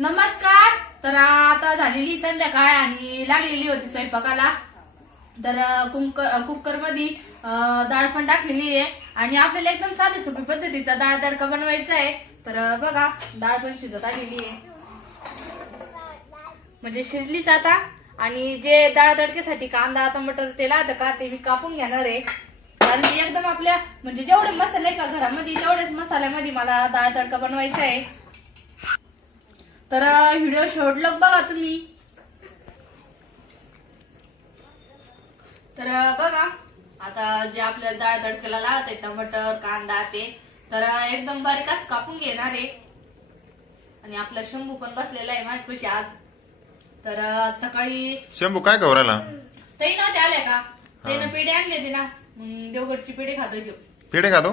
नमस्कार. तर आता झालेली संध्याकाळ आणि लागलेली होती स्वयंपाकाला. तर कुकरमध्ये डाळ पण टाकलेली आहे. आणि आपल्याला एकदम साधी सोपी पद्धतीचा डाळ तडका बनवायचा आहे. तर बघा डाळ पण शिजत आलेली आहे. म्हणजे शिजलीच आता. आणि जे डाळ तडकेसाठी कांदा टमाटर ते लागतं का ते मी कापून घेणार आहे. कारण एकदम आपल्या म्हणजे जेवढे मसाले का घरामध्ये तेवढेच मसाल्यामध्ये मला डाळ तडका बनवायचा आहे. तर व्हिडिओ शेवटलोक बघा तुम्ही. तर बघा. आता जे आपल्याला डाळ तडक्याला लागत आहे टमाटर कांदा ते. तर एकदम बारीक असं कापून घेणार आहे. आणि आपला शंभू पण बसलेला आहे माझ्यापाशी आज. तर सकाळी शंभू काय गौराला तरी नव्हते आले का? त्यानं पेढे आणले ते ना. मग देवगडची पेढे खातोय देव पेढे खातो?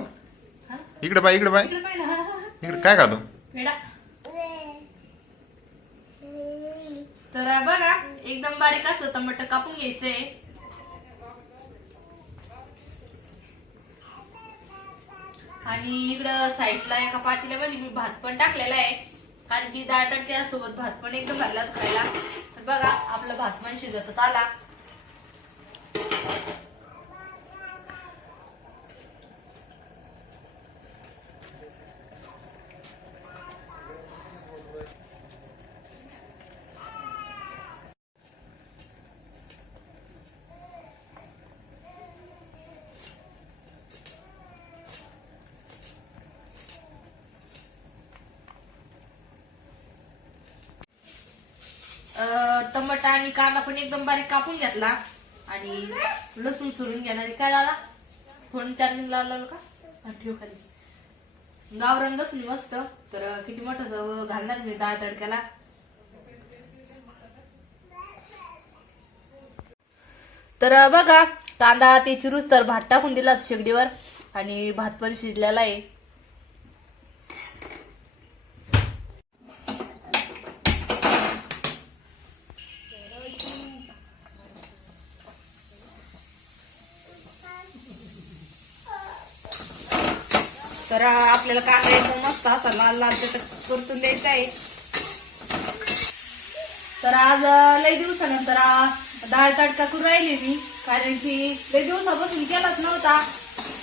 हा? इकडे बाय इकडे बाय इकडे पाहिजे ना. इकडे काय खातो? पेढा. तर बघा एकदम बारीक असं टमाटर कापून घ्यायचंय. आणि इकडं साईडला एका पातेल्यामध्ये मी भात पण टाकलेला आहे. कारण की डाळ तडक्यासोबत भात पण एकदम भरला खायला. तर बघा आपला भात पण शिजतच आला. अं, आणि कांदा पण एकदम बारीक कापून घेतला. आणि लसूण सोडून घेणार काय दादा? फोन चार्जिंग लावला का? ठेव खाली. गावरान लसूण मस्त. तर किती मोठं जावं घालणार मी डाळ तडक्याला. तर बघा कांदा ते चिरूस तर भात टाकून दिला शेगडीवर. आणि भात पण शिजलेला आहे तर आपल्याला कांदा एकदम मस्त असा लाल लाल त्याच्यात परतून द्यायचा आहे. तर आज लई लय दिवसानंतर डाळ तडका करून राहिली मी. कारण की लय दिवसापासून केलाच नव्हता.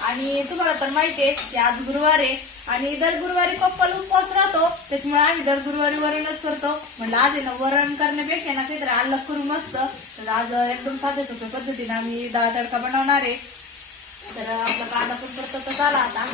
आणि तुम्हाला तर माहिती आहे की आज गुरुवार आहे. आणि दर गुरुवारी पप्पाला उपवास राहतो. त्याच्यामुळे आम्ही दर गुरुवारी वरणच करतो. म्हणलं आज आहे ना वरण करण्यापेक्षा ना काहीतरी अलग करू मस्त. तर आज एकदम साध्या सोप्या पद्धतीने आम्ही डाळ तडका बनवणार आहे. तर आपला कांदा पण तर झाला आता.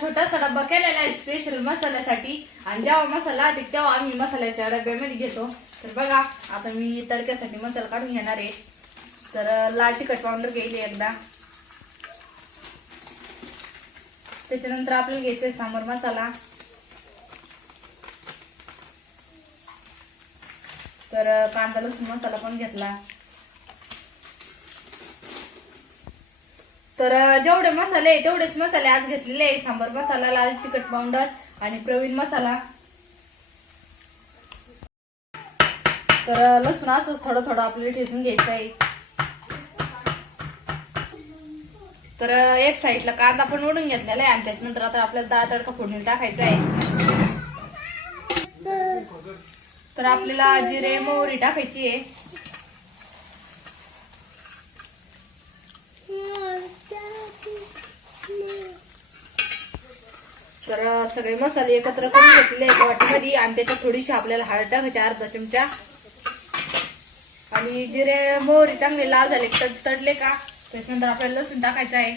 छोटासा डब्बा केलेला आहे स्पेशल मसाल्यासाठी. आणि जेव्हा मसाला आधी तेव्हा आम्ही मसाल्याच्या डब्यामध्ये घेतो. तर बघा आता मी तडक्यासाठी मसाला काढून घेणार आहे. तर लाल तिखट पावडर घ्यायली एकदा. त्याच्यानंतर आपल्याला घ्यायचंय सांबर मसाला. तर कांदा लसूण मसाला पण घेतला. तर जेवढे मसाले आहे तेवढेच मसाले आज घेतलेले आहे सांबर मसाला लाल तिखट पावडर आणि प्रवीण मसाला. तर लसूण असंच थोडं थोडं आपल्याला ठेचून घ्यायचं आहे. तर एक साईडला कांदा पण ओढून घेतलेला आहे आणि त्याच्यानंतर आता आपल्याला डाळ तडका फोडणी टाकायचा आहे. तर आपल्याला जिरे मोहरी टाकायची आहे. तर सगळे मसाले एकत्र करून घेतलेले एका वाटीमध्ये आणि त्याच्यात थोडीशी आपल्याला हळद टाकायची अर्धा चमचा. आणि जिरे मोहरी चांगले लाल झाले तड तडले का? त्याच्यानंतर आपल्याला लसूण टाकायचं आहे.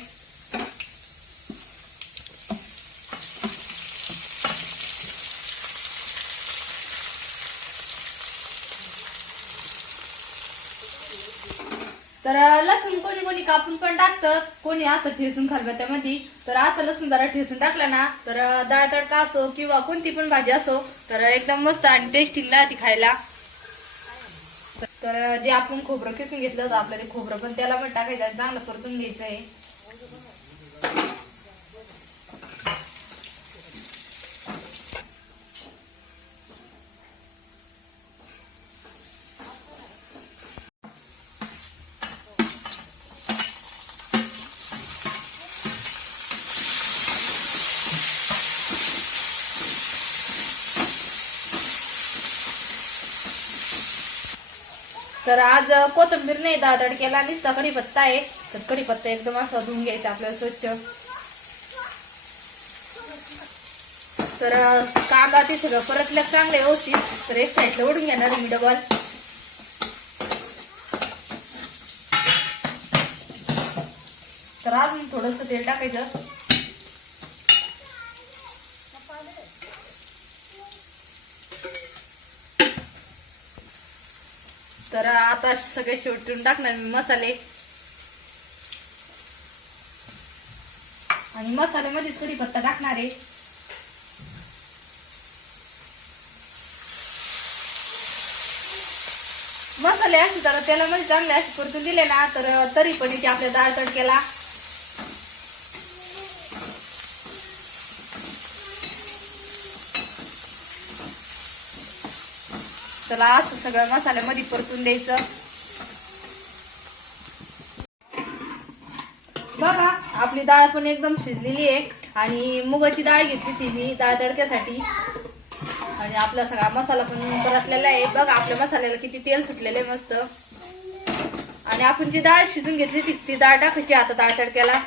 तर लसूण कोणी कोणी कापून पण टाकतं कोणी असं ठेसून त्यामध्ये तर असं लसूण जरा ठेसून टाकलं ना तर डाळ तडका असो किंवा कोणती पण भाजी असो तर एकदम मस्त आणि टेस्टी राहते खायला. तर जे आपण खोबरं किसून घेतलं होतं आपलं ते खोबरं पण त्याला पण टाकायचं चांगलं परतून घ्यायचं आहे. तर आज कोथिंबीर नाही दहा तडक्याला नुसता कढीपत्ता आहे. तर कढीपत्ता एकदम असा धुवून घ्यायचा आपल्याला स्वच्छ. तर कागा कांदा ते सगळं परतलं चांगलं व्यवस्थित. तर एक साईडला ओढून घेणार मी डबल. तर अजून थोडस तेल टाकायचं. तर आता सगळे शेवटून टाकणार मी मसाले. आणि मसाल्यामध्येच कढीपत्ता टाकणार आहे. मसाले असे जरा तेलामध्ये चांगले असे परतून दिले ना तर तरी पण इथे आपल्या डाळ तडक्याला चला असं सगळं मसाल्यामध्ये परतून द्यायचं. बघा आपली डाळ पण एकदम शिजलेली आहे. आणि मुगाची डाळ घेतली ती मी डाळ तडक्यासाठी. आणि आपला सगळा मसाला पण परतलेला आहे. बघा आपल्या मसाल्याला किती तेल सुटलेलं आहे मस्त. आणि आपण जी डाळ शिजून घेतली ती ती डाळ टाकायची आता डाळ तडक्याला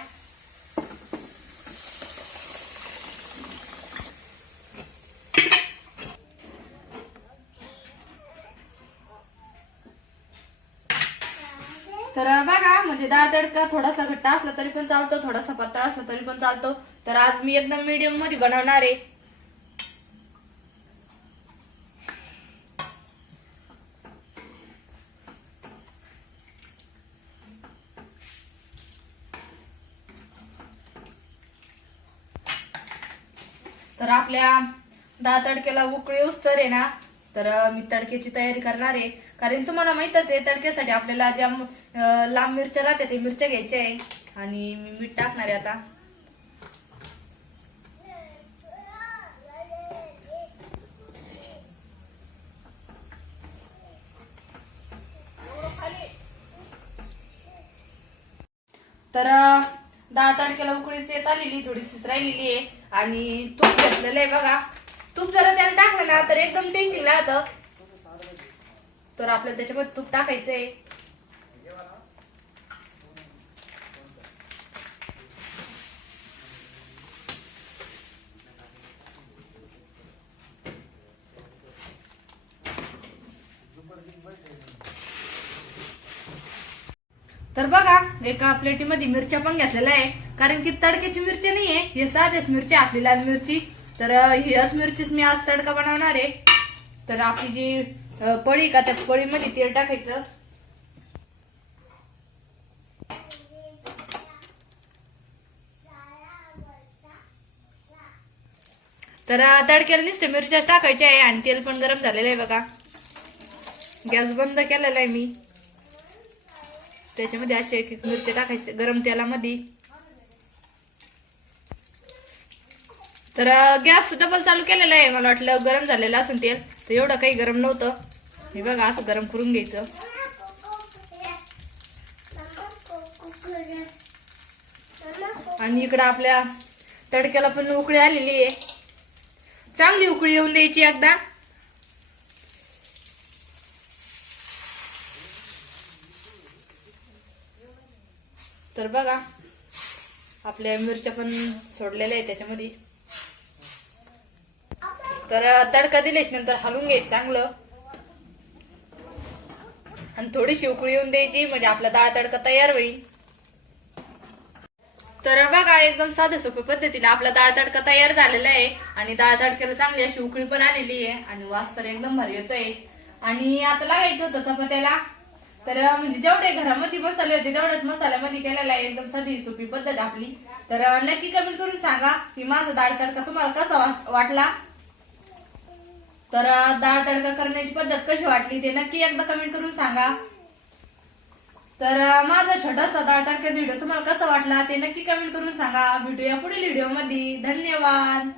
तर बघा म्हणजे डाळ तडका थोडासा घट्टा असला तरी पण चालतो थोडासा पातळ असला तरी पण चालतो. तर आज मी एकदम मीडियममध्ये बनवणार आहे. तर आपल्या डाळ तडक्याला उकळी उस्तर आहे ना तर मी तडक्याची तयारी करणार आहे. कारण तुम्हाला माहितच आहे तडक्यासाठी आपल्याला ज्या लांब मिरच्या राहते ते मिरच्या घ्यायच्या आहे. आणि मी मीठ टाकणार आहे आता. तर दहा तारखेला तडक्याला उकळीच येत आलेली थोडीशी राहिलेली आहे. आणि तूप घेतलेलं आहे बघा. तूप जरा त्याला टाकलं ना तर एकदम टेस्टिंग लागतं. तर आपल्याला त्याच्यामध्ये तूप टाकायचंय. तर बघा एका प्लेटीमध्ये मिरच्या पण घेतलेल्या आहे. कारण की तडक्याची मिरची नाहीये हे साधेच मिरची आपली लाल मिरची. तर हीच मिरचीच मी आज तडका बनवणार आहे. तर आपली जी पळी का त्या पळीमध्ये तेल टाकायचं? तर तडक्याला नुसते मिरच्या टाकायच्या आहे आणि तेल पण गरम झालेलं आहे बघा. गॅस बंद केलेला आहे मी. त्याच्यामध्ये असे एक एक मिरच्या टाकायचे गरम तेलामध्ये. तर गॅस डबल चालू केलेला आहे मला वाटलं गरम झालेलं असेल तेल. तर एवढं काही गरम नव्हतं. हे बघा असं गरम करून घ्यायचं. आणि इकडं आपल्या तडक्याला पण उकळी आलेली आहे. चांगली उकळी येऊन द्यायची एकदा. तर बघा आपल्या मिरच्या पण सोडलेल्या आहे त्याच्यामध्ये. तर तडका दिलेच नंतर हलवून घ्यायचं चांगलं. आणि थोडीशी उकळी येऊन द्यायची म्हणजे आपला डाळ तडका तयार होईल. तर बघा एकदम साध्या सोप्या पद्धतीने आपला डाळ तडका तयार झालेला आहे. आणि डाळ तडक्याला चांगली अशी उकळी पण आलेली आहे. आणि वास तर एकदम भारी येतोय. आणि आता लागायचं होतं चपात्याला. तर म्हणजे जेवढे घरामध्ये मसाले होते तेवढ्याच मसाल्यामध्ये केलेला आहे. एकदम साधी सोपी पद्धत आपली. तर नक्की कमेंट करून सांगा की माझा डाळ तडका तुम्हाला कसा वास- वाटला? तर डाळ तडका करण्याची पद्धत कशी वाटली ते नक्की एकदा कमेंट करून सांगा. तर माझा छोटासा डाळ तडक्याचा व्हिडिओ तुम्हाला कसा वाटला ते नक्की कमेंट करून सांगा. भेटूया पुढील व्हिडिओमध्ये. धन्यवाद.